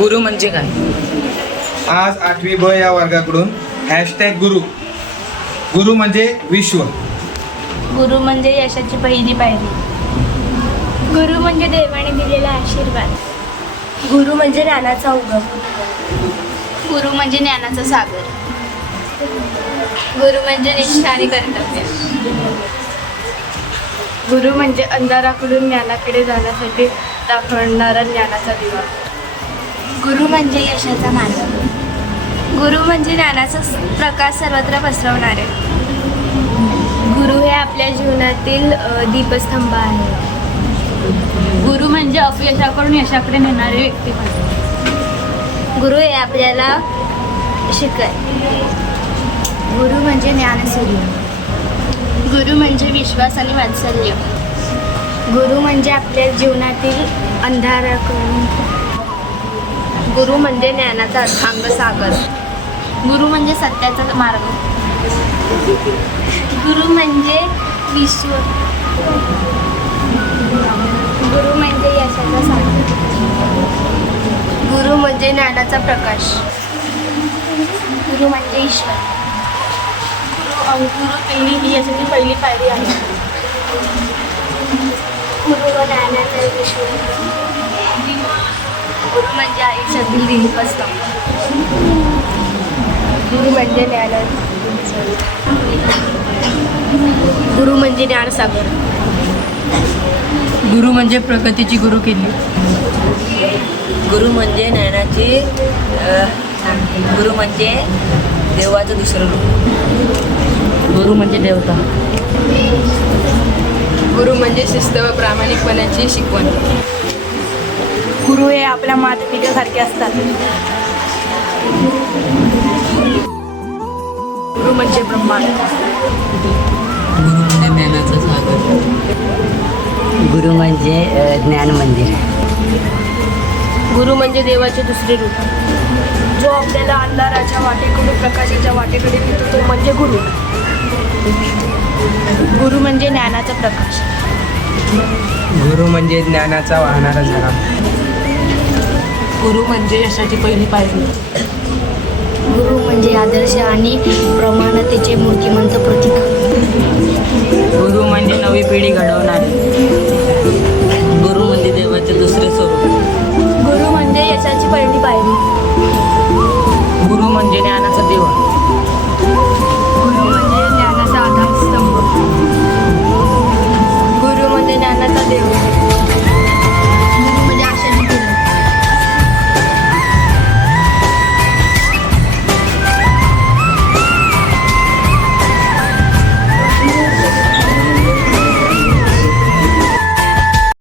गुरु म्हणजे काय? आज 8वी ब या वर्गाकडून हॅशटॅग गुरु. गुरु म्हणजे विश्व. गुरु म्हणजे यशाची पहिली पायरी. गुरु म्हणजे देवाने दिलेला आशीर्वाद. गुरु म्हणजे ज्ञानाचा उगम. गुरु म्हणजे ज्ञानाचा सागर. गुरु म्हणजे निष्ठा आणि कर्तव्य. गुरु म्हणजे अंधाराकडून ज्ञानाकडे जाण्यासाठी दाखवणारा ज्ञानाचा दिवा. गुरु म्हणजे यशाचा मार्ग. गुरु म्हणजे ज्ञानाचा प्रकाश सर्वत्र पसरवणारे. गुरु हे आपल्या जीवनातील दीपस्तंभ आहे. गुरु म्हणजे अपयशाकडून यशाकडे नेणारे व्यक्तिमत्व. गुरु हे आपल्याला गुरु म्हणजे ज्ञानसूर्य. गुरु म्हणजे विश्वास आणि वात्सल्य. गुरु म्हणजे आपल्या जीवनातील अंधाराकडून. गुरु म्हणजे ज्ञानाचा अथांग सागर. गुरु म्हणजे सत्याचा मार्ग. गुरु म्हणजे विश्व. गुरु म्हणजे यशाचा सागर. गुरु म्हणजे ज्ञानाचा प्रकाश. गुरु म्हणजे ईश्वर. गुरु पहिली ही यशाची पहिली पायरी आहे. गुरु व ज्ञानाचा विश्व. गुरु म्हणजे आयुष्यातील दीपस्तंभ. गुरु म्हणजे गुरु म्हणजे ज्ञानसागर. गुरु म्हणजे प्रगतीची गुरुकिल्ली. गुरु म्हणजे ज्ञानाची गुरु म्हणजे देवाचं दुसरं रूप. गुरु म्हणजे देवता. गुरु म्हणजे शिस्त व प्रामाणिकपणाची शिकवण. गुरु हे आपल्या माता-पित्यासारखे असतात. गुरु म्हणजे ब्रह्मांड. गुरु म्हणजे ज्ञानाचा सागर. गुरु म्हणजे ज्ञान मंदिर. गुरु म्हणजे देवाचे दुसरे रूप. जो आपल्याला अंधाराच्या वाटेकडून प्रकाशाच्या वाटेकडे नेतो तो म्हणजे गुरु. गुरु म्हणजे ज्ञानाचा प्रकाश. गुरु म्हणजे ज्ञानाचा वाहणारा झरा. गुरु म्हणजे यशाची पहिली पायरी. गुरु म्हणजे आदर्श आणि प्रमाणतेचे मूर्तिमंत प्रतीक. गुरु म्हणजे नवी पिढी घडवणे.